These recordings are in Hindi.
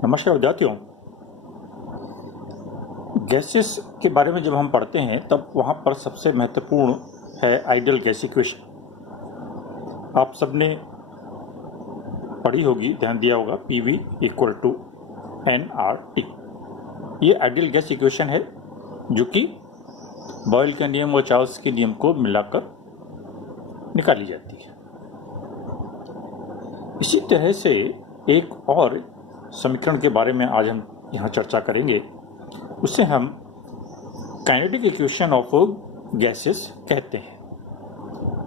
नमस्कार विद्यार्थियों। गैसेस के बारे में जब हम पढ़ते हैं तब वहाँ पर सबसे महत्वपूर्ण है आइडियल गैस इक्वेशन। आप सबने पढ़ी होगी, ध्यान दिया होगा, PV = nRT। ये आइडियल गैस इक्वेशन है जो कि बॉयल के नियम और चार्ल्स के नियम को मिलाकर निकाली जाती है। इसी तरह से एक और समीकरण के बारे में आज हम यहाँ चर्चा करेंगे। उसे हम काइनेटिक इक्वेशन ऑफ गैसेस कहते हैं।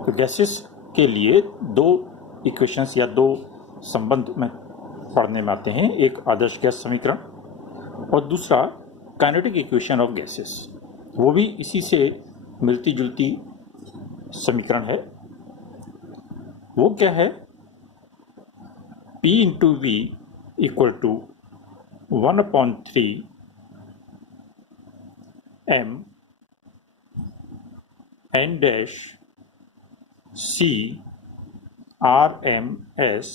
तो गैसेस के लिए दो इक्वेशंस या दो संबंध में पढ़ने में आते हैं, एक आदर्श गैस समीकरण और दूसरा काइनेटिक इक्वेशन ऑफ गैसेस। वो भी इसी से मिलती जुलती समीकरण है। वो क्या है? P × V = 1/3 m n dash C RMS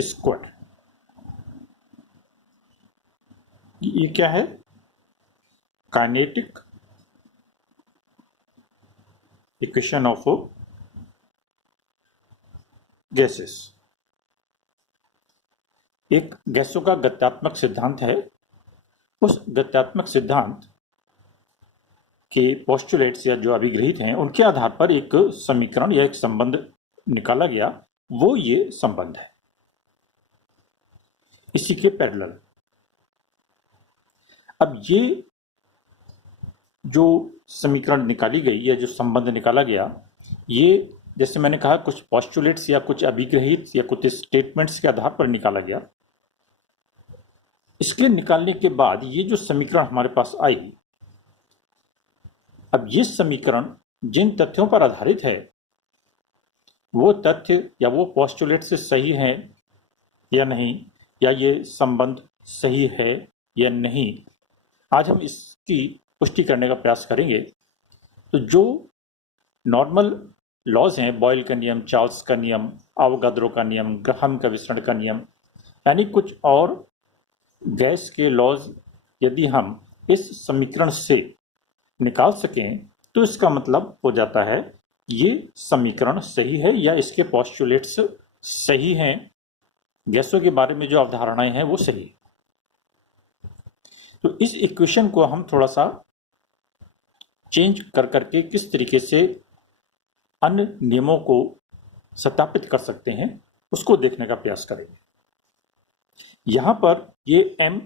square. ये क्या है? Kinetic equation of gases. एक गैसों का गत्यात्मक सिद्धांत है। उस गत्यात्मक सिद्धांत के पोस्टुलेट्स या जो अभिग्रहित हैं उनके आधार पर एक समीकरण या एक संबंध निकाला गया। वो ये संबंध है, इसी के पैरेलल। अब ये जो समीकरण निकाली गई या जो संबंध निकाला गया, ये जैसे मैंने कहा कुछ पोस्टुलेट्स या कुछ अभिग्रहित या कुछ स्टेटमेंट्स के आधार पर निकाला गया। इसके निकालने के बाद ये जो समीकरण हमारे पास आई, अब ये समीकरण जिन तथ्यों पर आधारित है वो तथ्य या वो पोस्टुलेट से सही है या नहीं, या ये संबंध सही है या नहीं, आज हम इसकी पुष्टि करने का प्रयास करेंगे। तो जो नॉर्मल लॉज हैं, बॉयल का नियम, चार्ल्स का नियम, अवोगाद्रो का नियम, ग्राहम का विसरण का नियम, यानी कुछ और गैस के लॉज यदि हम इस समीकरण से निकाल सकें तो इसका मतलब हो जाता है ये समीकरण सही है या इसके पोस्टुलेट्स सही हैं, गैसों के बारे में जो अवधारणाएं हैं वो सही। तो इस इक्वेशन को हम थोड़ा सा चेंज कर करके किस तरीके से अन्य नियमों को सत्यापित कर सकते हैं उसको देखने का प्रयास करेंगे। यहां पर ये m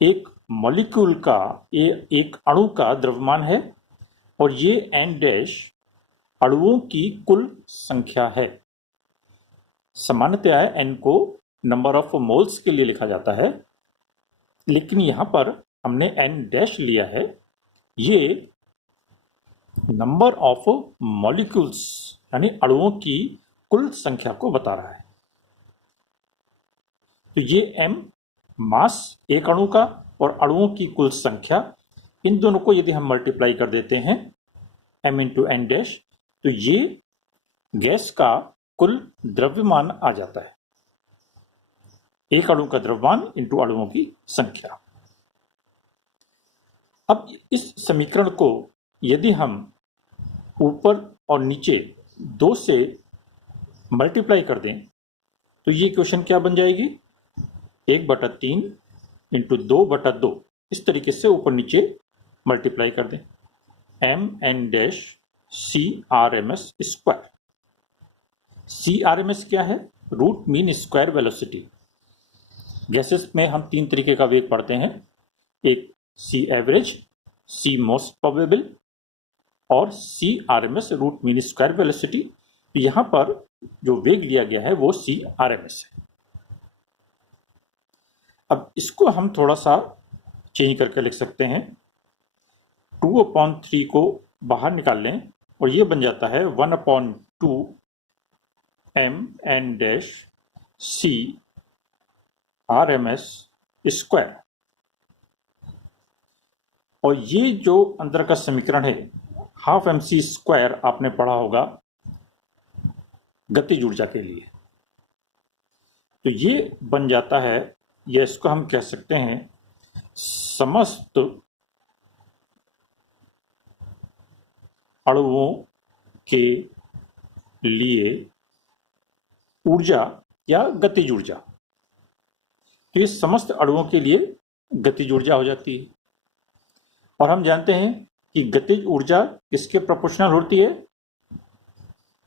एक मॉलिक्यूल का, ये एक अणु का द्रव्यमान है और ये n डैश अणुओं की कुल संख्या है। सामान्यतया n को नंबर ऑफ मोल्स के लिए लिखा जाता है, लेकिन यहां पर हमने n डैश लिया है। ये नंबर ऑफ मॉलिक्यूल्स यानी अणुओं की कुल संख्या को बता रहा है। तो ये m मास एक अणु का और अणुओं की कुल संख्या, इन दोनों को यदि हम मल्टीप्लाई कर देते हैं m × n डैश, तो ये गैस का कुल द्रव्यमान आ जाता है। एक अणु का द्रव्यमान इंटू अणुओं की संख्या। अब इस समीकरण को यदि हम ऊपर और नीचे 2 से मल्टीप्लाई कर दें तो ये इक्वेशन क्या बन जाएगी? 1/3 × 2/2। इस तरीके से ऊपर नीचे मल्टीप्लाई कर दें। m n dash C RMS square. CRMS क्या है? Root mean square velocity. Gases में हम 3 तरीके का वेग पढ़ते हैं, एक C average, C most probable और C RMS root mean square velocity. तो यहां पर जो वेग लिया गया है वो C RMS है। अब इसको हम थोड़ा सा चेंज करके लिख सकते हैं। 2/3 को बाहर निकाल लें और ये बन जाता है 1/2 m n dash C RMS square. और ये जो अंदर का समीकरण है ½ mc स्क्वायर आपने पढ़ा होगा गतिज ऊर्जा के लिए। तो ये बन जाता है, या इसको हम कह सकते हैं समस्त अणुओं के लिए ऊर्जा या गतिज ऊर्जा। तो ये समस्त अणुओं के लिए गतिज ऊर्जा हो जाती है। और हम जानते हैं कि गतिज ऊर्जा किसके प्रोपोर्शनल होती है?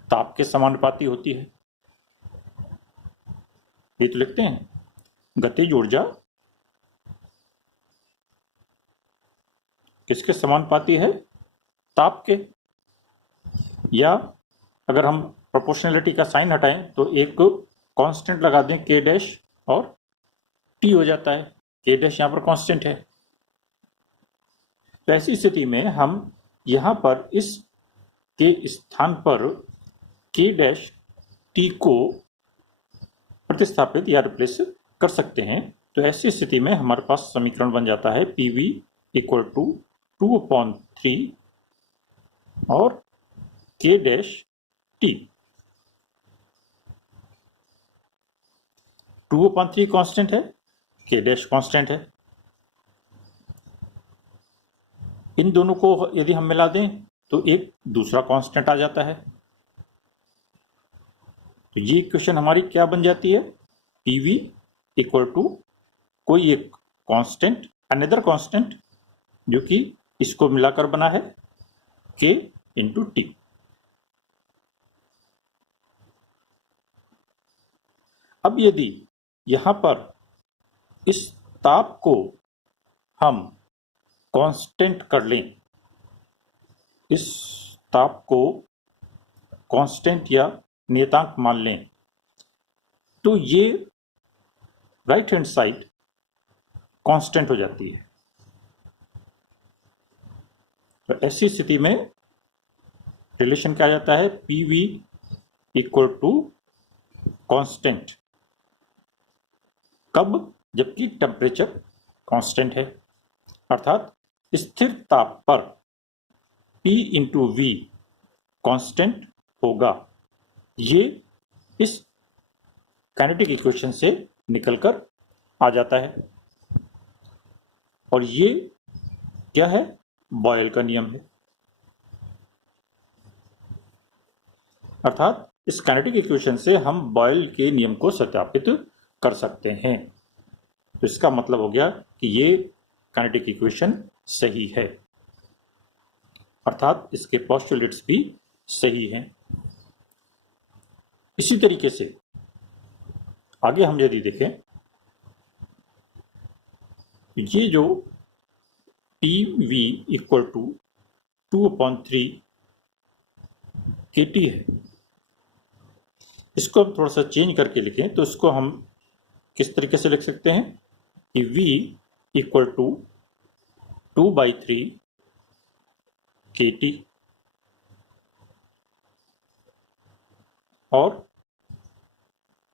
ताप के समानुपाती होती है। ये तो लिखते हैं, गतिज ऊर्जा किसके समानुपाती है? ताप के। या अगर हम प्रोपोर्शनलिटी का साइन हटाएं तो एक कांस्टेंट लगा दें के डैश, और टी हो जाता है। के डैश यहां पर कांस्टेंट है। तो ऐसी स्थिति में हम यहां पर इस के स्थान पर के डैश टी को प्रतिस्थापित या रिप्लेस कर सकते हैं। तो ऐसी स्थिति में हमारे पास समीकरण बन जाता है PV इक्वल टू 2/3 और के डैश टी। 2/3 कांस्टेंट है, के डैश कांस्टेंट है। इन दोनों को यदि हम मिला दें तो एक दूसरा कांस्टेंट आ जाता है। तो ये इक्वेशन हमारी क्या बन जाती है? PV इक्वल टू कोई एक कांस्टेंट, अनदर कांस्टेंट, जो कि इसको मिलाकर बना है K इंटू टी। अब यदि यहां पर इस ताप को हम कांस्टेंट कर लें, इस ताप को कांस्टेंट या नियतांक मान लें, तो ये राइट हैंड साइड कांस्टेंट हो जाती है। तो ऐसी स्थिति में रिलेशन क्या आ जाता है? PV equal to constant. कब? जबकि टेम्परेचर कांस्टेंट है, अर्थात स्थिर ताप पर P इंटू V कांस्टेंट होगा। ये इस काइनेटिक इक्वेशन से निकलकर आ जाता है। और ये क्या है? बॉयल का नियम है। अर्थात इस काइनेटिक इक्वेशन से हम बॉयल के नियम को सत्यापित कर सकते हैं। तो इसका मतलब हो गया कि ये काइनेटिक इक्वेशन सही है, अर्थात इसके पोस्टुलेट्स भी सही हैं। इसी तरीके से आगे हम यदि देखें, ये जो PV इक्वल टू 2/3 KT है, इसको हम थोड़ा सा चेंज करके लिखें तो इसको हम किस तरीके से लिख सकते हैं कि V इक्वल टू 2/3 KT, और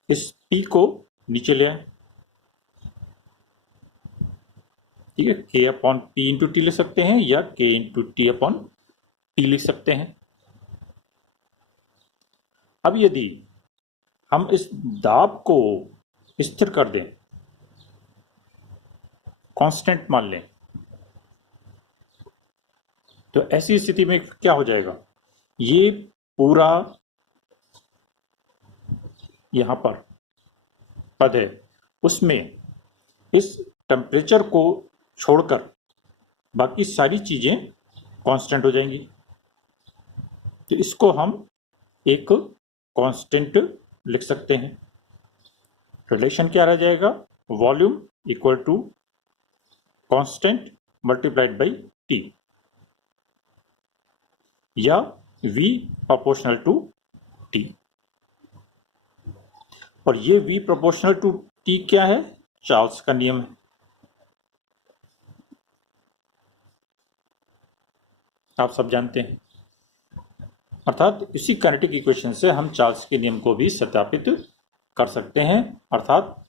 इस P को नीचे ले आए। ठीक है, K upon P into T ले सकते हैं या K into T upon T लिख सकते हैं। अब यदि हम इस दाब को स्थिर कर दें, कांस्टेंट मान लें, तो ऐसी स्थिति में क्या हो जाएगा? ये पूरा यहां पर पद है, उसमें इस टेम्परेचर को छोड़कर बाकी सारी चीजें कांस्टेंट हो जाएंगी। तो इसको हम एक कांस्टेंट लिख सकते हैं। रिलेशन क्या रह जाएगा? Volume equal to constant multiplied by T, या V प्रोपोर्शनल टू टी। और ये V प्रोपोर्शनल टू टी क्या है? चार्ल्स का नियम है। आप सब जानते हैं। अर्थात इसी काइनेटिक इक्वेशन से हम चार्ल्स के नियम को भी सत्यापित कर सकते हैं। अर्थात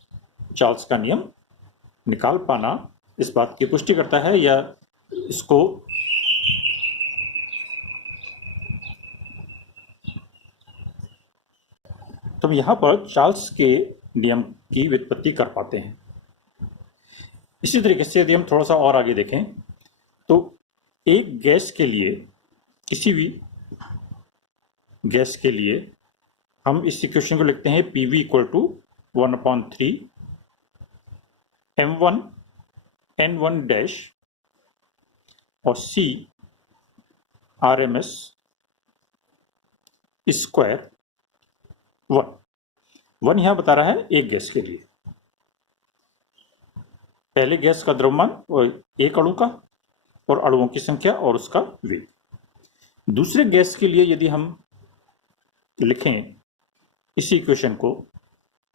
चार्ल्स का नियम निकाल पाना इस बात की पुष्टि करता है, या इसको तो यहां पर चार्ल्स के नियम की व्युत्पत्ति कर पाते हैं। इसी तरीके से यदि हम थोड़ा सा और आगे देखें तो एक गैस के लिए, किसी भी गैस के लिए हम इस इक्वेशन को लिखते हैं PV equal to 1/3 M1 N1 dash और C RMS स्क्वायर 1 यहां बता रहा है एक गैस के लिए, पहले गैस का द्रव्यमान और एक अणु का और अणुओं की संख्या और उसका वेग। दूसरे गैस के लिए यदि हम लिखें इसी इक्वेशन को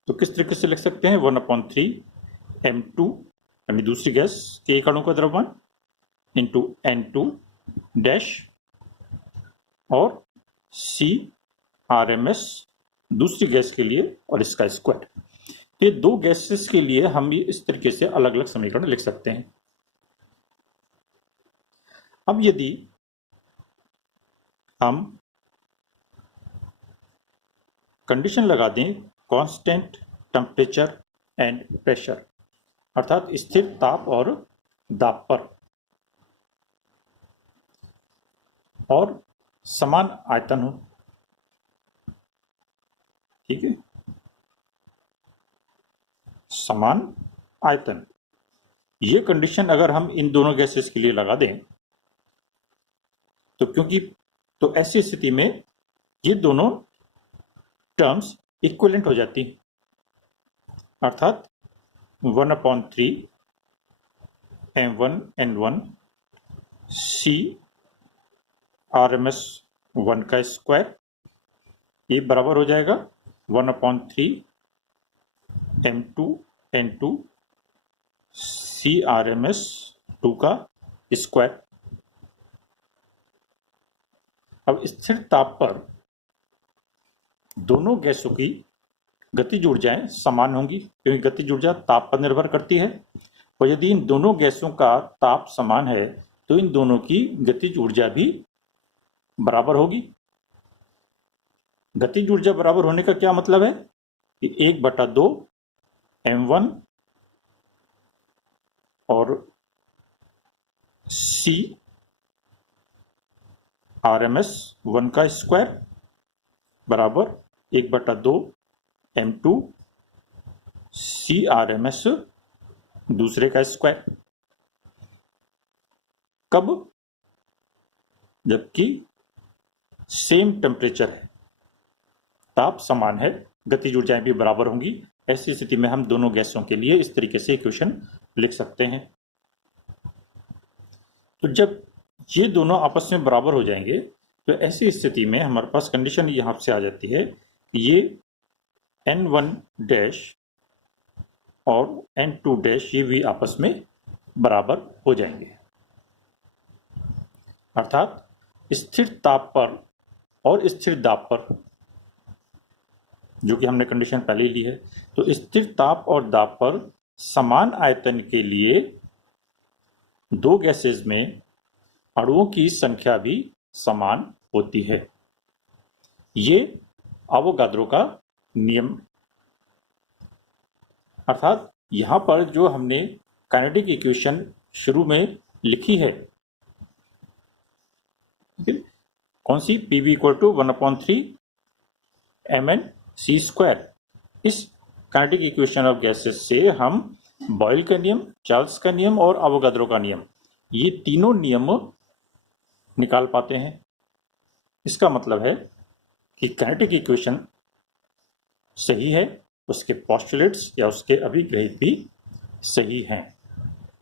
तो किस तरीके से लिख सकते हैं, 1/3 M2 यानी दूसरी गैस के एक अणु का द्रव्यमान इंटू N2 डैश और C RMS दूसरी गैस के लिए और इसका स्क्वायर। ये दो गैसेस के लिए हम भी इस तरीके से अलग अलग समीकरण लिख सकते हैं। अब यदि हम कंडीशन लगा दें कांस्टेंट टेम्परेचर एंड प्रेशर, अर्थात स्थिर ताप और दाब पर, और समान आयतन हो, ठीक है, समान आयतन, ये कंडीशन अगर हम इन दोनों गैसेस के लिए लगा दें तो ऐसी स्थिति में ये दोनों टर्म्स इक्विवेलेंट हो जाती, अर्थात 1/3 M1 N1 C RMS 1 का स्क्वायर, ये बराबर हो जाएगा 1/3 M2 N2 C RMS 2 का स्क्वायर। अब स्थिर ताप पर दोनों गैसों की गतिज ऊर्जाएं समान होंगी, क्योंकि गतिज ऊर्जा ताप पर निर्भर करती है, और यदि इन दोनों गैसों का ताप समान है तो इन दोनों की गतिज ऊर्जा भी बराबर होगी। गतिज ऊर्जा बराबर होने का क्या मतलब है कि 1/2 M1 और C RMS 1 का स्क्वायर बराबर 1/2 M2 C RMS दूसरे का स्क्वायर। कब? जबकि सेम टेम्परेचर है, ताप समान है, गतिज ऊर्जाएं भी बराबर होंगी। ऐसी स्थिति में हम दोनों गैसों के लिए इस तरीके से इक्वेशन लिख सकते हैं। तो जब ये दोनों आपस में बराबर हो जाएंगे तो ऐसी स्थिति में हमारे पास कंडीशन यहां से आ जाती है, ये N1 डैश और N2 डैश ये भी आपस में बराबर हो जाएंगे, अर्थात स्थिर ताप पर और स्थिर दाब पर, जो कि हमने कंडीशन पहले ही ली है, तो स्थिर ताप और दाब पर समान आयतन के लिए दो गैसेस में अणुओं की संख्या भी समान होती है। ये अवोगाद्रो का नियम, अर्थात यहां पर जो हमने काइनेटिक इक्वेशन शुरू में लिखी है, कौन सी, PV equal to 1/3 Mn C square, इस काइनेटिक इक्वेशन ऑफ गैसेस से हम बॉयल का नियम, चार्ल्स का नियम और अवोगाद्रो का नियम, ये तीनों नियम निकाल पाते हैं। इसका मतलब है कि काइनेटिक इक्वेशन सही है, उसके पोस्टुलेट्स या उसके अभिग्रहित भी सही हैं।